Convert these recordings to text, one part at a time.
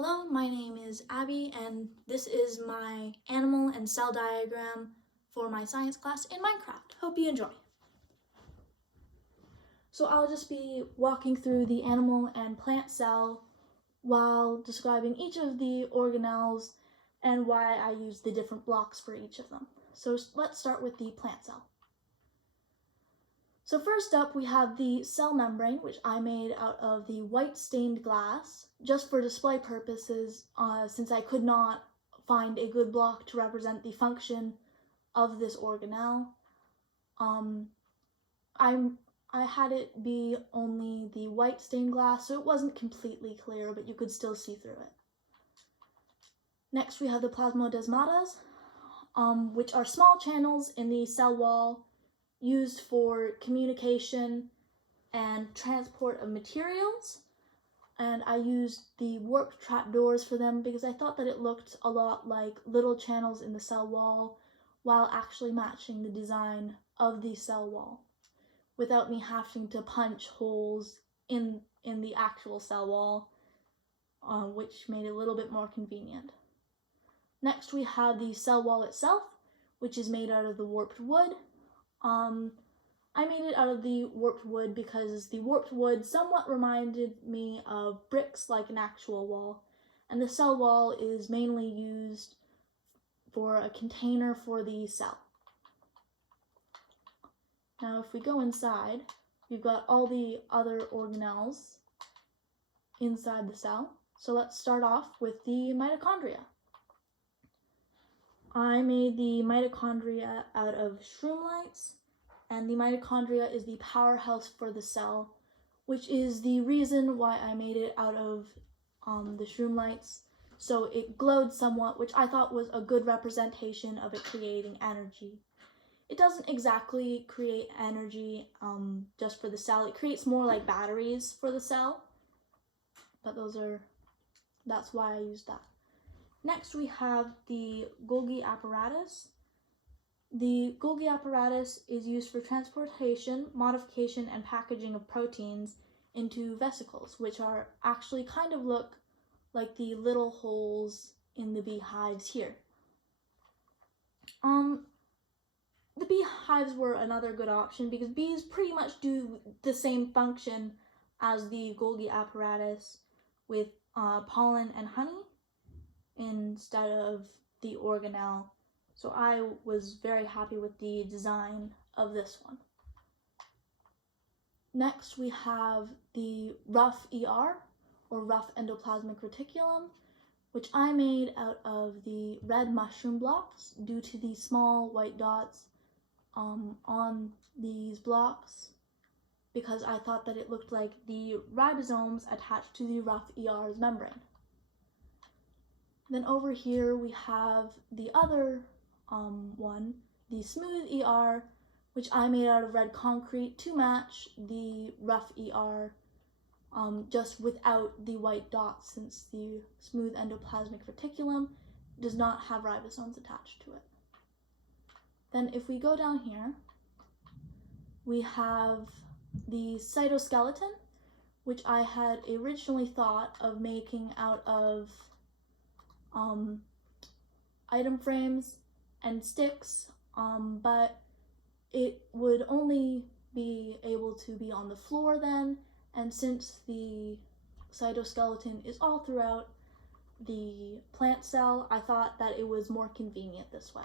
Hello, my name is Abby, and this is my animal and cell diagram for my science class in Minecraft. Hope you enjoy. So I'll just be walking through the animal and plant cell while describing each of the organelles and why I use the different blocks for each of them. So let's start with the plant cell. So first up, we have the cell membrane, which I made out of the white stained glass, just for display purposes, since I could not find a good block to represent the function of this organelle. I had it be only the white stained glass, so it wasn't completely clear, but you could still see through it. Next, we have the plasmodesmatas, which are small channels in the cell wall used for communication and transport of materials, and I used the warp trapdoors for them because I thought that it looked a lot like little channels in the cell wall while actually matching the design of the cell wall without me having to punch holes in the actual cell wall, which made it a little bit more convenient. Next, we have the cell wall itself, which is made out of the warped wood. I made it out of the warped wood because the warped wood somewhat reminded me of bricks like an actual wall, and the cell wall is mainly used for a container for the cell. Now if we go inside, we've got all the other organelles inside the cell. So let's start off with the mitochondria. I made the mitochondria out of shroomlights, and the mitochondria is the powerhouse for the cell, which is the reason why I made it out of the shroomlights, so it glowed somewhat, which I thought was a good representation of it creating energy. It doesn't exactly create energy just for the cell. It creates more like batteries for the cell, but that's why I used that. Next, we have the Golgi apparatus. The Golgi apparatus is used for transportation, modification, and packaging of proteins into vesicles, which are actually kind of look like the little holes in the beehives here. The beehives were another good option because bees pretty much do the same function as the Golgi apparatus with pollen and honey instead of the organelle. So I was very happy with the design of this one. Next, we have the rough ER, or rough endoplasmic reticulum, which I made out of the red mushroom blocks due to the small white dots on these blocks, because I thought that it looked like the ribosomes attached to the rough ER's membrane. Then over here we have the other one, the smooth ER, which I made out of red concrete to match the rough ER, just without the white dots, since the smooth endoplasmic reticulum does not have ribosomes attached to it. Then if we go down here, we have the cytoskeleton, which I had originally thought of making out of item frames and sticks, but it would only be able to be on the floor then, and since the cytoskeleton is all throughout the plant cell, I thought that it was more convenient this way.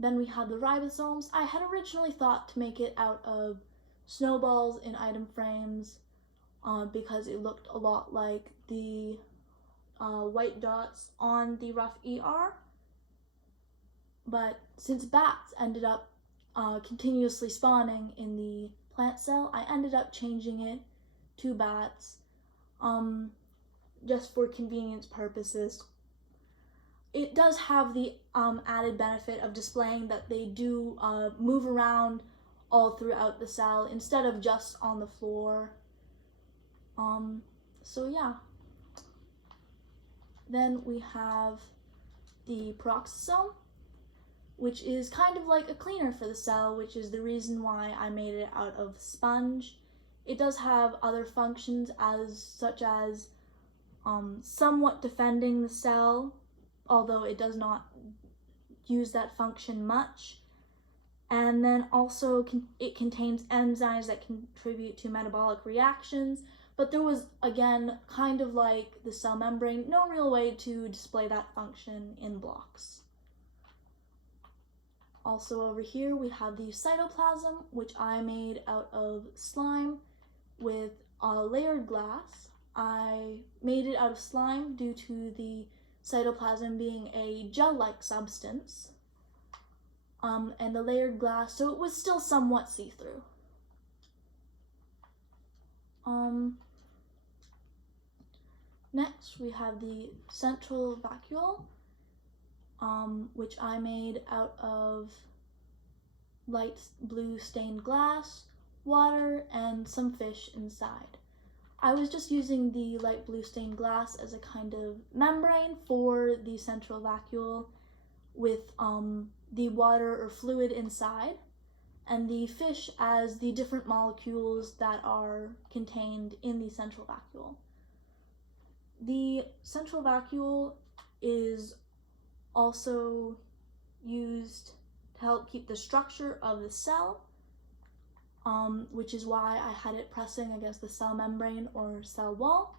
Then we have the ribosomes. I had originally thought to make it out of snowballs in item frames because it looked a lot like the white dots on the rough ER, but since bats ended up continuously spawning in the plant cell, I ended up changing it to bats just for convenience purposes. It does have the added benefit of displaying that they do move around all throughout the cell instead of just on the floor. So yeah. Then we have the peroxisome, which is kind of like a cleaner for the cell, which is the reason why I made it out of sponge. It does have other functions such as somewhat defending the cell, although it does not use that function much. And then also it contains enzymes that contribute to metabolic reactions, but there was, again, kind of like the cell membrane, no real way to display that function in blocks. Also over here we have the cytoplasm, which I made out of slime with a layered glass. I made it out of slime due to the cytoplasm being a gel-like substance, and the layered glass, so it was still somewhat see-through. Next we have the central vacuole, which I made out of light blue stained glass, water, and some fish inside. I was just using the light blue stained glass as a kind of membrane for the central vacuole, with the water or fluid inside, and the fish as the different molecules that are contained in the central vacuole. The central vacuole is also used to help keep the structure of the cell, which is why I had it pressing against the cell membrane or cell wall,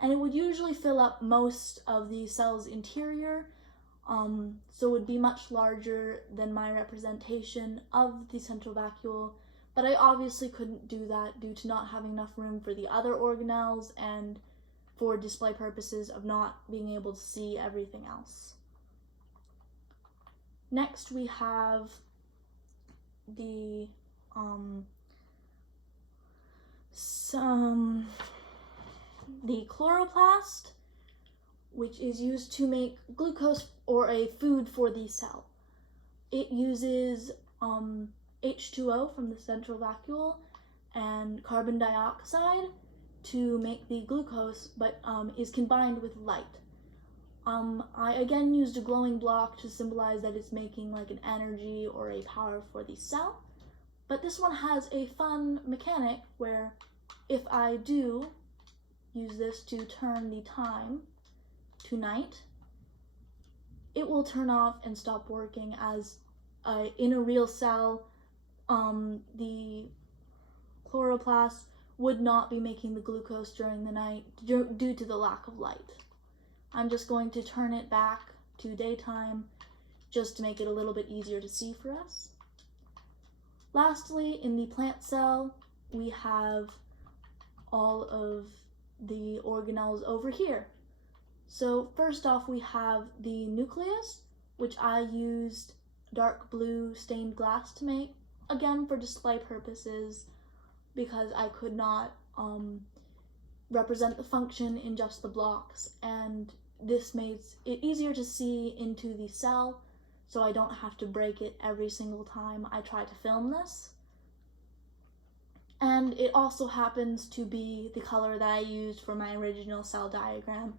and it would usually fill up most of the cell's interior, so it would be much larger than my representation of the central vacuole, but I obviously couldn't do that due to not having enough room for the other organelles and for display purposes of not being able to see everything else. Next we have the chloroplast, which is used to make glucose or a food for the cell. It uses H2O from the central vacuole and carbon dioxide to make the glucose, but is combined with light. I again used a glowing block to symbolize that it's making like an energy or a power for the cell, but this one has a fun mechanic where if I do use this to turn the time to night, it will turn off and stop working, as in a real cell, the chloroplast would not be making the glucose during the night due to the lack of light. I'm just going to turn it back to daytime just to make it a little bit easier to see for us. Lastly, in the plant cell, we have all of the organelles over here. So first off, we have the nucleus, which I used dark blue stained glass to make, again for display purposes, because I could not represent the function in just the blocks, and this makes it easier to see into the cell, so I don't have to break it every single time I try to film this. And it also happens to be the color that I used for my original cell diagram,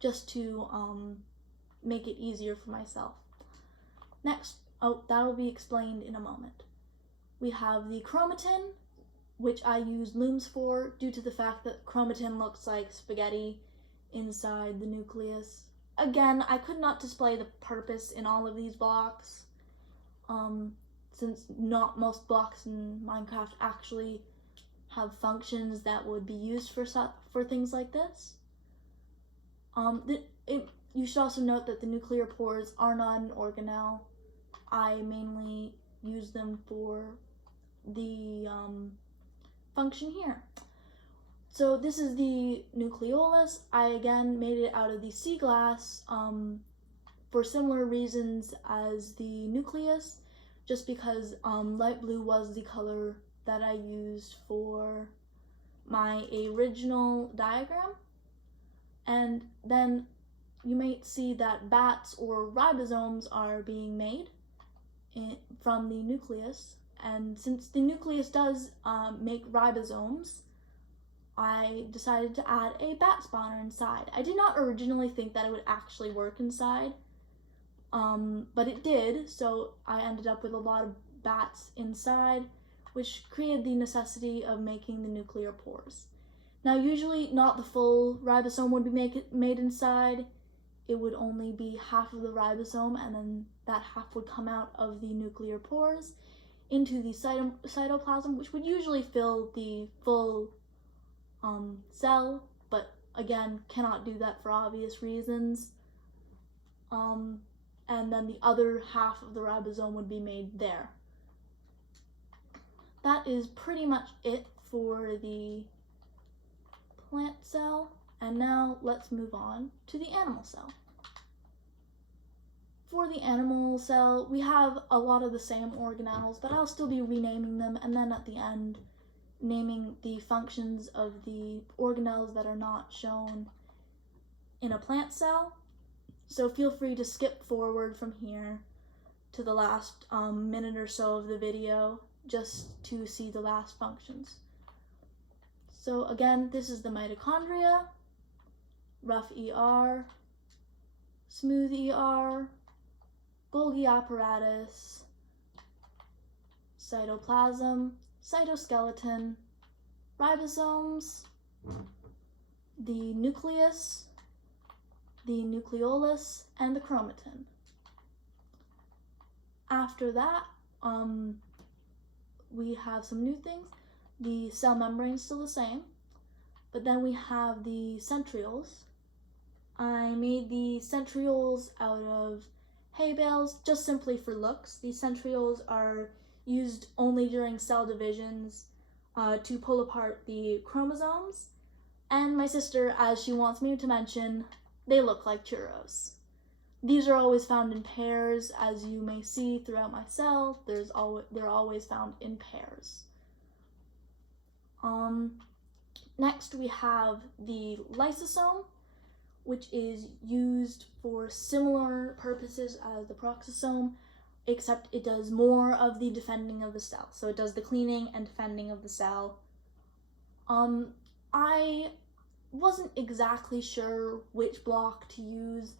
just to make it easier for myself. Next, that will be explained in a moment. We have the chromatin, which I use looms for due to the fact that chromatin looks like spaghetti inside the nucleus. Again, I could not display the purpose in all of these blocks, since not most blocks in Minecraft actually have functions that would be used for things like this. You should also note that the nuclear pores are not an organelle. I mainly use them for the function here. So this is the nucleolus. I again made it out of the sea glass for similar reasons as the nucleus, just because light blue was the color that I used for my original diagram. And then you might see that bats or ribosomes are being made from the nucleus, and since the nucleus does make ribosomes, I decided to add a bat spawner inside. I did not originally think that it would actually work inside, but it did, so I ended up with a lot of bats inside, which created the necessity of making the nuclear pores. Now usually not the full ribosome would be made inside. It would only be half of the ribosome, and then that half would come out of the nuclear pores into the cytoplasm, which would usually fill the full cell, but again, cannot do that for obvious reasons. And then the other half of the ribosome would be made there. That is pretty much it for the plant cell, and now let's move on to the animal cell. For the animal cell, we have a lot of the same organelles, but I'll still be renaming them, and then at the end, naming the functions of the organelles that are not shown in a plant cell. So feel free to skip forward from here to the last minute or so of the video just to see the last functions. So again, this is the mitochondria, rough ER, smooth ER, Golgi apparatus, cytoplasm, cytoskeleton, ribosomes, the nucleus, the nucleolus, and the chromatin. After that, we have some new things. The cell membrane is still the same, but then we have the centrioles. I made the centrioles out of hay bales just simply for looks. These centrioles are used only during cell divisions to pull apart the chromosomes. And my sister, as she wants me to mention, they look like churros. These are always found in pairs, as you may see throughout my cell. They're always found in pairs. Next we have the lysosome, which is used for similar purposes as the peroxisome, except it does more of the defending of the cell. So it does the cleaning and defending of the cell. I wasn't exactly sure which block to use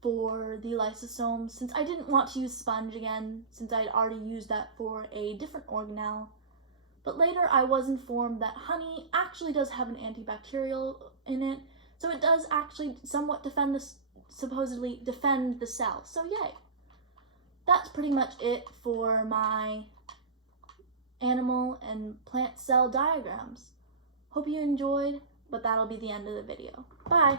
for the lysosome, since I didn't want to use sponge again, since I'd already used that for a different organelle. But later I was informed that honey actually does have an antibacterial in it, so it does actually somewhat supposedly defend the cell. So yay! That's pretty much it for my animal and plant cell diagrams. Hope you enjoyed, but that'll be the end of the video. Bye!